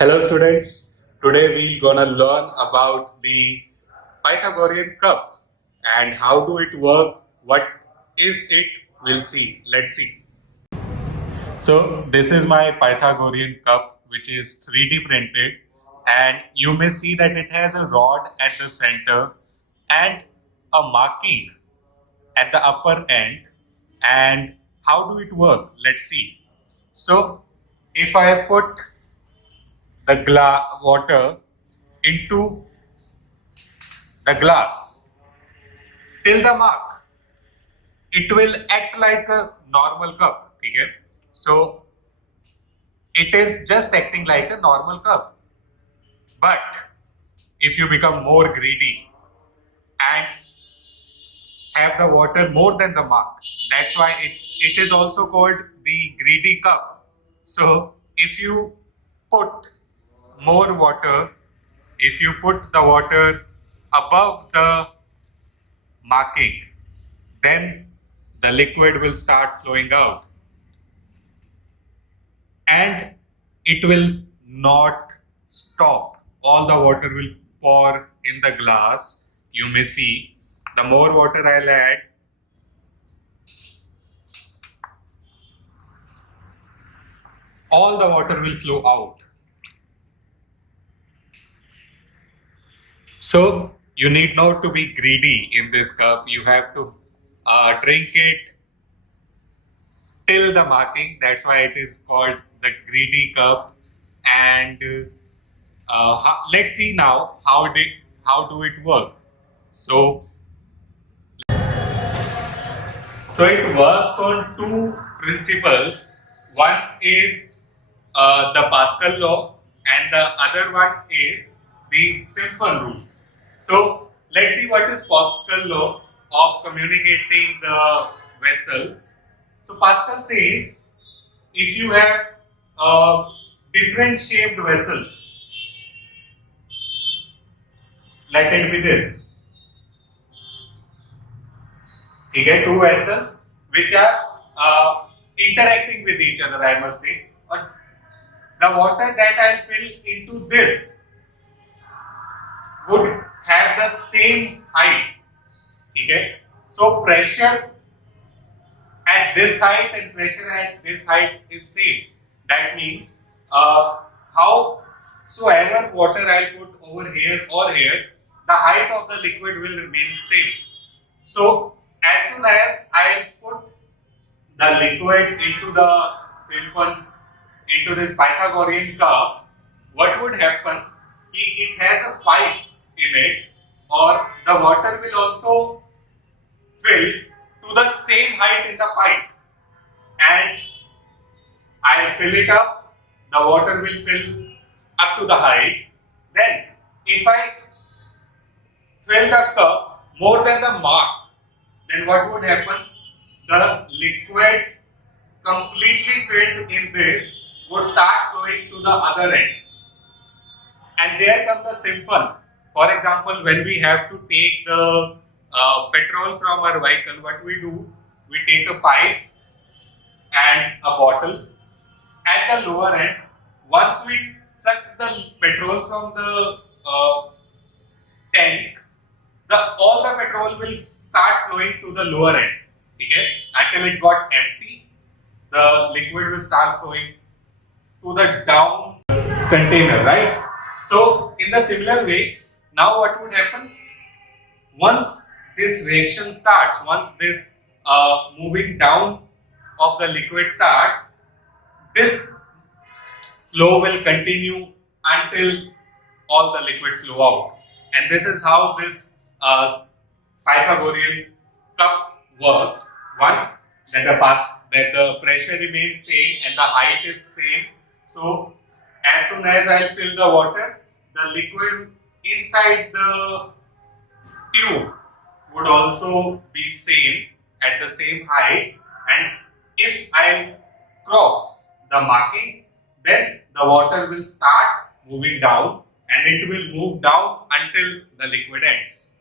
Hello students, today we're gonna learn about the Pythagorean cup and how do it work, what is it, we'll see, let's see. So this is my Pythagorean cup which is 3D printed and you may see that it has a rod at the center and a marking at the upper end. And how do it work? Let's see. So if I put the water into the glass till the mark, it will act like a normal cup. Okay? So it is just acting like a normal cup. But if you become more greedy and have the water more than the mark, that's why it is also called the greedy cup. So if you put more water, if you put the water above the marking, then the liquid will start flowing out and it will not stop. All the water will pour in the glass. You may see the more water I'll add, all the water will flow out. So you need not to be greedy in this cup. You have to drink it till the marking. That's why it is called the greedy cup. And let's see now how do it work. So it works on two principles. One is the Pascal law, and the other one is the simple rule. So let's see what is Pascal law of communicating the vessels. So Pascal says if you have different shaped vessels, let it be this. Okay, two vessels which are interacting with each other, I must say. But the water that I fill into this would have the same height. Okay, so pressure at this height and pressure at this height is same. That means howsoever water I put over here or here, the height of the liquid will remain same. So as soon as I put the liquid into the siphon, into this Pythagorean cup, what would happen? It has a pipe in it, or the water will also fill to the same height in the pipe, and I fill it up, the water will fill up to the height. Then if I fill the cup more than the mark, then what would happen? The liquid completely filled in this would start flowing to the other end. And there comes the siphon. For example, when we have to take the petrol from our vehicle, what we do? We take a pipe and a bottle. At the lower end, once we suck the petrol from the tank, all the petrol will start flowing to the lower end. Okay? Until it got empty, the liquid will start flowing to the down container, right? So in the similar way, now what would happen? Once this reaction starts, once this moving down of the liquid starts, this flow will continue until all the liquid flow out. And this is how this Pythagorean cup works. One, that the pressure remains same and the height is same. So as soon as I fill the water, the liquid inside the tube would also be same at the same height, and if I cross the marking, then the water will start moving down and it will move down until the liquid ends.